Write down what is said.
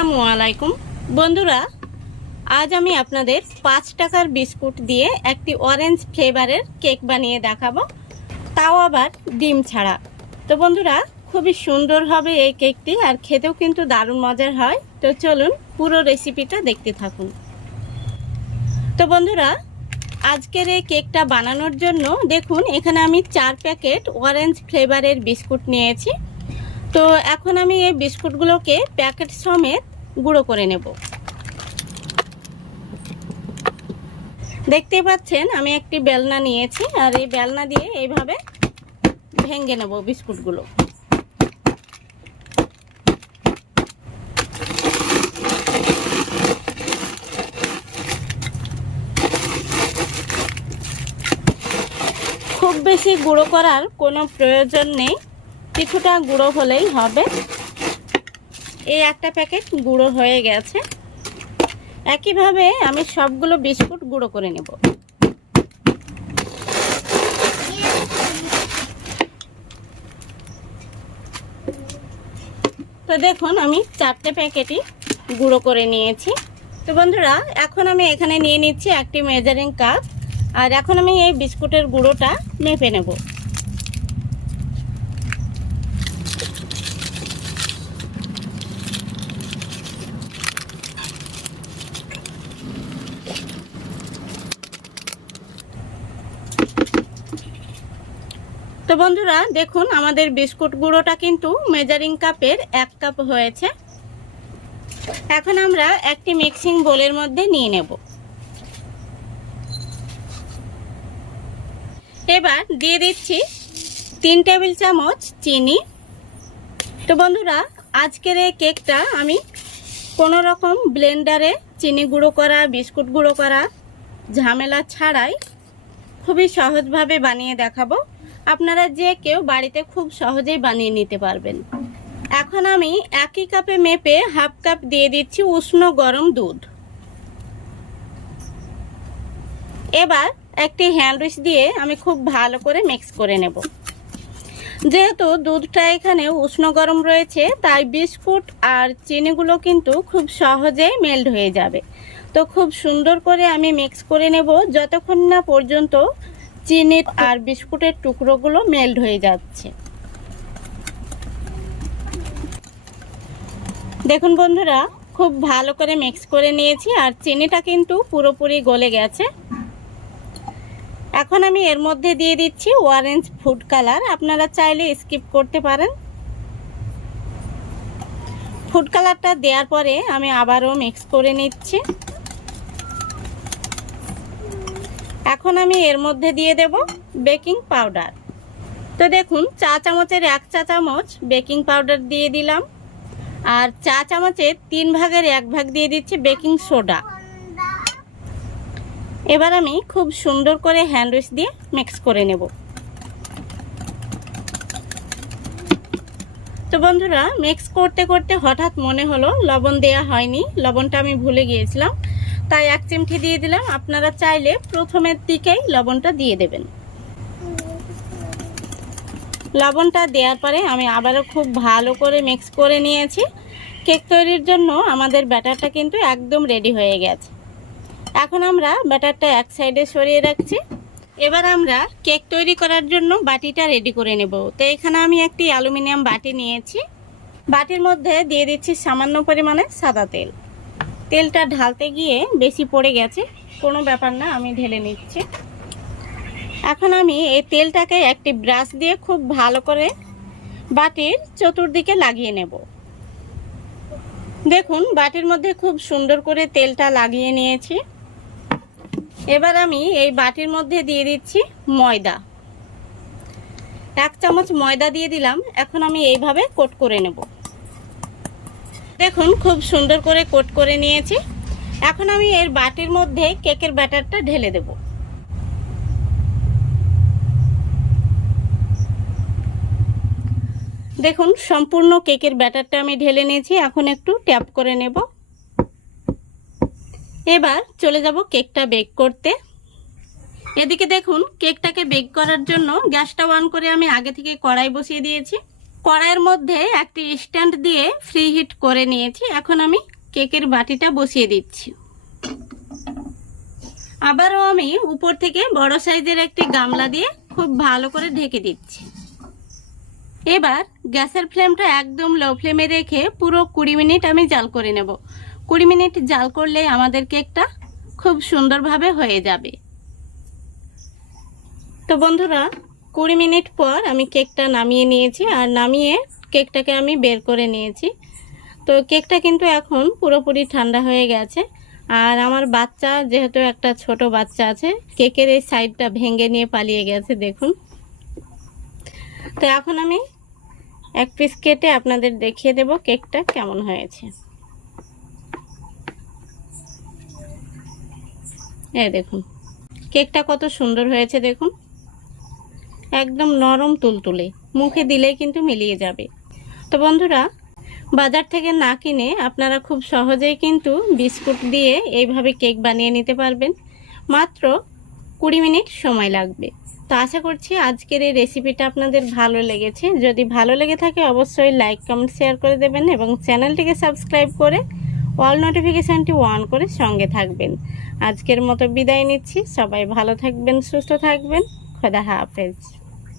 আসসালামু আলাইকুম বন্ধুরা, আজ আমি আপনাদের 5 টাকার বিস্কুট দিয়ে একটি অরেঞ্জ ফ্লেভারের কেক বানিয়ে দেখাবো, তাও আবার ডিম ছাড়া। তো বন্ধুরা, খুবই সুন্দর হবে এই কেকটি, আর খেতেও কিন্তু দারুণ মজার হয়। তো চলুন পুরো রেসিপিটা দেখতে থাকুন। তো বন্ধুরা, আজকের এই কেকটা বানানোর জন্য দেখুন এখানে আমি 4 প্যাকেট অরেঞ্জ ফ্লেভারের বিস্কুট নিয়েছি। তো এখন আমি এই বিস্কুটগুলোকে প্যাকেট সমেত গুঁড়ো করে নেব। দেখতে পাচ্ছেন আমি একটি বেলনা নিয়েছি, আর এই বেলনা দিয়ে এইভাবে ভেঙে নেব বিস্কুটগুলো। খুব বেশি গুঁড়ো করার কোনো প্রয়োজন নেই, কিছুটা গুঁড়ো হলেই হবে। এই একটা প্যাকেট গুঁড়ো হয়ে গেছে। একইভাবে আমি সবগুলো বিস্কুট গুঁড়ো করে নেব। তো দেখুন আমি 4টে প্যাকেটই গুঁড়ো করে নিয়েছি। তো বন্ধুরা, এখন আমি এখানে নিয়ে নিচ্ছি একটি মেজারিং কাপ, আর এখন আমি এই বিস্কুটের গুঁড়োটা মেপে নেব। তো বন্ধুরা দেখুন আমাদের বিস্কুট গুঁড়োটা কিন্তু মেজারিং কাপের 1 কাপ হয়েছে। এখন আমরা একটি মিক্সিং বোলের মধ্যে নিয়ে নেব। এবার দিয়ে দিচ্ছি 3 টেবিল চামচ চিনি। তো বন্ধুরা, আজকের এই কেকটা আমি কোনো রকম ব্লেন্ডারে চিনি গুঁড়ো করা, বিস্কুট গুঁড়ো করা ঝামেলা ছাড়াই খুবই সহজভাবে বানিয়ে দেখাবো। আপনারা যে কেউ বাড়িতে খুব সহজেই বানিয়ে নিতে পারবেন। এখন আমি একই কাপে মেপে হাফ কাপ দিয়ে দিচ্ছি উষ্ণ গরম দুধ। এবার একটি হ্যান্ড উইচ দিয়ে আমি খুব ভালো করে মিক্স করে নেব। যেহেতু দুধটা এখানে উষ্ণ গরম রয়েছে, তাই বিস্কুট আর চিনিগুলো কিন্তু খুব সহজেই মেল্ট হয়ে যাবে। তো খুব সুন্দর করে আমি মিক্স করে নেব যতক্ষণ না পর্যন্ত চিনি আর বিস্কুটের টুকরোগুলো মেল্ট হয়ে যাচ্ছে। দেখুন বন্ধুরা, খুব ভালো করে মিক্স করে নিয়েছি, আর চিনিটা কিন্তু পুরোপুরি গলে গেছে। এখন আমি এর মধ্যে দিয়ে দিচ্ছি অরেঞ্জ ফুড কালার। আপনারা চাইলে স্কিপ করতে পারেন। ফুড কালারটা দেওয়ার পরে আমি আবারও মিক্স করে নিচ্ছি। এখন আমি এর মধ্যে দিয়ে দেব বেকিং পাউডার। তো দেখুন চা চামচের 1 চা চামচ বেকিং পাউডার দিয়ে দিলাম, আর চা চামচের 3 ভাগের 1 ভাগ দিয়ে দিচ্ছি বেকিং সোডা। এবার আমি খুব সুন্দর করে হ্যান্ড উইচ দিয়ে মিক্স করে নেব। তো বন্ধুরা, মিক্স করতে করতে হঠাৎ মনে হলো লবণ দেয়া হয়নি, লবণটা আমি ভুলে গিয়েছিলাম, তাই 1 চিমটি দিয়ে দিলাম। আপনারা চাইলে প্রথমের দিকেই লবণটা দিয়ে দেবেন। লবণটা দেওয়ার পরে আমি আবারও খুব ভালো করে মিক্স করে নিয়েছি। কেক তৈরির জন্য আমাদের ব্যাটারটা কিন্তু একদম রেডি হয়ে গেছে। এখন আমরা ব্যাটারটা এক সাইডে সরিয়ে রাখছি। এবার আমরা কেক তৈরি করার জন্য বাটিটা রেডি করে নেব। তো এখানে আমি একটি অ্যালুমিনিয়াম বাটি নিয়েছি। বাটির মধ্যে দিয়ে দিচ্ছি সামান্য পরিমাণে সাদা তেল। তেলটা ঢালতে গিয়ে বেশি পড়ে গেছে, কোনো ব্যাপার না, আমি ঢেলে নিচ্ছি। এখন আমি এই তেলটাকে একটি ব্রাশ দিয়ে খুব ভালো করে বাটির চতুর্দিকে লাগিয়ে নেব। দেখুন বাটির মধ্যে খুব সুন্দর করে তেলটা লাগিয়ে নিয়েছি। এবার আমি এই বাটির মধ্যে দিয়ে দিচ্ছি ময়দা। 1 চামচ ময়দা দিয়ে দিলাম। এখন আমি এইভাবে কোট করে নেব। দেখুন খুব সুন্দর করে কোট করে নিয়েছি। এখন আমি এর বাটির মধ্যে কেকের ব্যাটারটা ঢেলে দেব। দেখুন সম্পূর্ণ কেকের ব্যাটারটা আমি ঢেলে নিয়েছি। এখন একটু ট্যাপ করে নেব। এবার চলে যাব কেকটা বেক করতে। এদিকে দেখুন কেকটাকে বেক করার জন্য গ্যাসটা অন করে আমি আগে থেকে কড়াই বসিয়ে দিয়েছি। কড়াইয়ের মধ্যে একটি স্ট্যান্ড দিয়ে ফ্রি হিট করে নিয়েছি। এখন আমি কেকের বাটিটা বসিয়ে দিচ্ছি। আবারও আমি উপর থেকে বড় সাইজের একটি গামলা দিয়ে খুব ভালো করে ঢেকে দিচ্ছি। এবার গ্যাসের ফ্লেমটা একদম লো ফ্লেমে রেখে পুরো 20 মিনিট আমি জাল করে নেব। 20 মিনিট জাল করলে আমাদের কেকটা খুব সুন্দরভাবে হয়ে যাবে। তো বন্ধুরা, 20 মিনিট পর আমি কেকটা নামিয়ে নিয়েছি, আর নামিয়ে কেকটাকে আমি বের করে নিয়েছি। তো কেকটা কিন্তু এখন পুরোপুরি ঠান্ডা হয়ে গেছে। আর আমার বাচ্চা, যেহেতু একটা ছোট বাচ্চা আছে, কেকের এই সাইডটা ভেঙে নিয়ে পালিয়ে গেছে, দেখুন। তো এখন আমি এক পিস কেটে আপনাদের দেখিয়ে দেব কেকটা কেমন হয়েছে। এই দেখুন কেকটা কত সুন্দর হয়েছে, দেখুন একদম নরম তুলতুলে, মুখে দিলেই কিন্তু মিলিয়ে যাবে। তো বন্ধুরা, বাজার থেকে না কিনে আপনারা খুব সহজেই কিন্তু বিস্কুট দিয়ে এইভাবে কেক বানিয়ে নিতে পারবেন। মাত্র 20 মিনিট সময় লাগবে। তো আশা করছি আজকের এই রেসিপিটা আপনাদের ভালো লেগেছে। যদি ভালো লেগে থাকে অবশ্যই লাইক, কমেন্ট, শেয়ার করে দেবেন এবং চ্যানেলটিকে সাবস্ক্রাইব করে অল নোটিফিকেশানটি অন করে সঙ্গে থাকবেন। আজকের মতো বিদায় নিচ্ছি। সবাই ভালো থাকবেন, সুস্থ থাকবেন। খোদা হাফেজ।